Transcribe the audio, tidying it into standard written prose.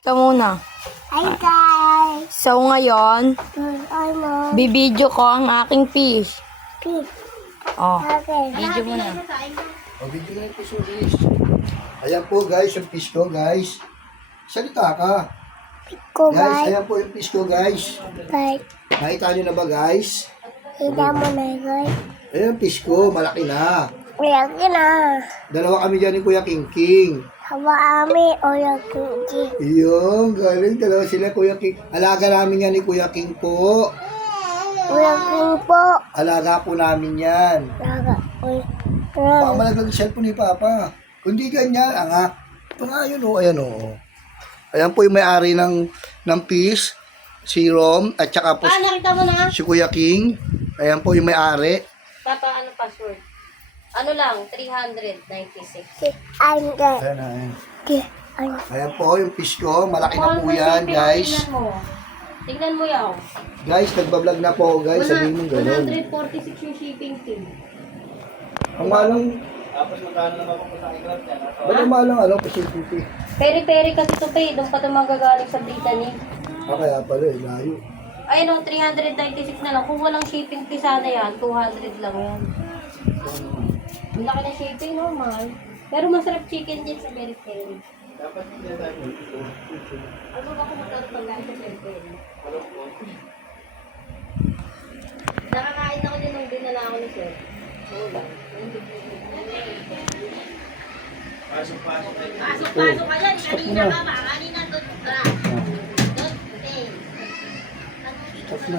Ito muna. Hi guys! So ngayon, I'm bibidyo ko ang aking fish. Pig. Oh, Okay. video mo na. O, video na yung fish mo, guys. Ayan po, guys, yung fish ko, guys. Salita ka. Pig ko Guys, guys. ayan po yung fish ko, guys. Guys. Nakita nyo na ba, guys? Hila mo na guys. Ayan yung fish ko, malaki na. Lagi na. Dalawa kami dyan ni Kuya King King. Hawa ami o yung kinki. Iyon, galing. Dalawa sila, Kuya King. Alaga namin yan ni Kuya King po. Ulagin po. Alaga po namin yan. Laga. Baka malaglag yung cellphone ni Papa. Kundi ganyan, anga. Ito nga yun, o. Ayan, o. Ayan po yung may-ari ng fish. Si Rom, at saka po Nakita mo na? si Kuya King. Ayan po yung may-ari. Papa, ano password? Ano lang, 396. I'm dead. Ayan, ayan. Ano? Ayan po yung fish ko. Malaki na po yan, guys. Tingnan mo yaw. Guys, nagbablog na po ako, guys. Sabihin mo gano'n. 146 yung shipping fee. Ang malang... Tapos magkano naman po sa ikrap yan? Ba't ang malang ano, Pacific? Peri-peri kasi ito pa eh. Doon pa ito magagaling sa Brittany. Kaya pala, layo. Ayun o, 396 na lang. Kung walang shipping fee sana yan, 200 lang yan. Ang laki na shipping, normal. Pero masarap chicken din sa peri-peri. Dapat hindi tayo. Ano ba kung magtatanggaan sa peri-peri? Nakakain ako din nung dinala ako ni Sir. Wala. Pasok-pasok tayo. Pasok-pasok ka yan. Stop Kanina na. ka ba? Kanina doon ka. Doon. Stop na.